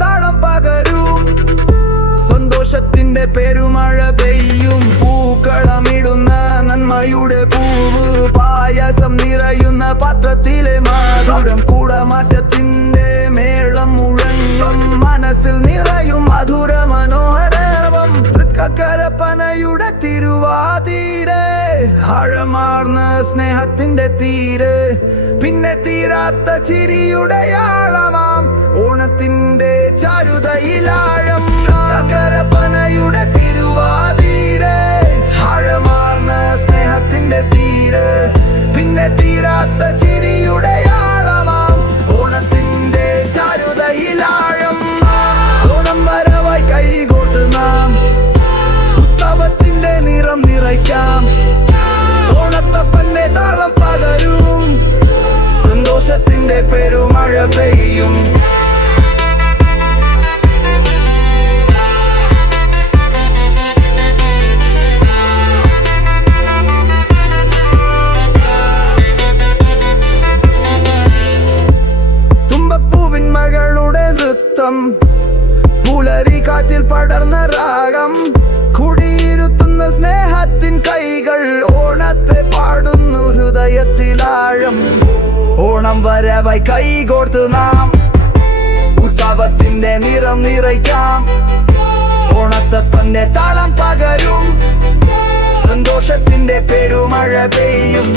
താളം പകരും സന്തോഷത്തിന്റെ പെരുമഴ പെയ്യും പൂക്കളമിടുന്ന നന്മയുടെ പൂവ് പായസം നിറയുന്ന പാത്രത്തിലെ മധുരം കൂടമാറ്റത്തിന്റെ മേളം മുഴങ്ങും മനസ്സിൽ നിറയും മധുര മനോഹരവും തൃക്കരപ്പനയുടെ തിരുവാതിരെ ആഴമാർന്ന സ്നേഹത്തിന്റെ തീരെ പിന്നെ തീരാത്ത ചിരിയുടെ ആളമാം ഓണത്തിന്റെ ചാരുതയിലാഴം തൃക്കരപ്പനയുടെ തിരുവാതിരെ ആഴമാർന്ന സ്നേഹത്തിന്റെ തീരെ പിന്നെ തീരാത്ത ചിരിയുടെ ആളമാം ഓണത്തിന്റെ ചാരുതയിലാഴം ഓണം വരവായി കൈകോർത്ത് നാം ഉത്സവത്തിന്റെ നിറം നിറയ്ക്കാം ഓണത്തപ്പന്റെ താളം പകരും സന്തോഷത്തിന്റെ പെരുമഴ പെയ്യും തുമ്പപ്പൂവിൻ മകളുടെ നൃത്തം പുലരി കാറ്റിൽ പടർന്ന രാഗം കുടിയിരുത്തുന്ന സ്നേഹത്തിൻ കൈകൾ ഓണത്തെ പാടുന്നു ഹൃദയത്തിലാഴം ഓണം വരവായി കൈകോർത്ത് നാം ഉത്സവത്തിന്റെ നിറം നിറയ്ക്കാം ഓണത്തപ്പന്റെ താളം പകരും സന്തോഷത്തിന്റെ പെരുമഴ പെയ്യും